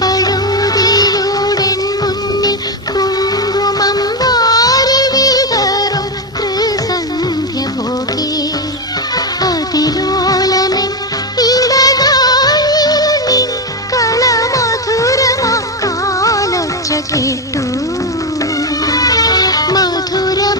പഴുതിലൂടെ മുന്നിൽ കുങ്കുമം വാരി വിതറും ത്രിസന്ധ്യ പോകെ അതിലോലമേ ഇടനാഴിയിൽ നിൻ കളമധുരമാ കാലൊച്ച കേട്ടു.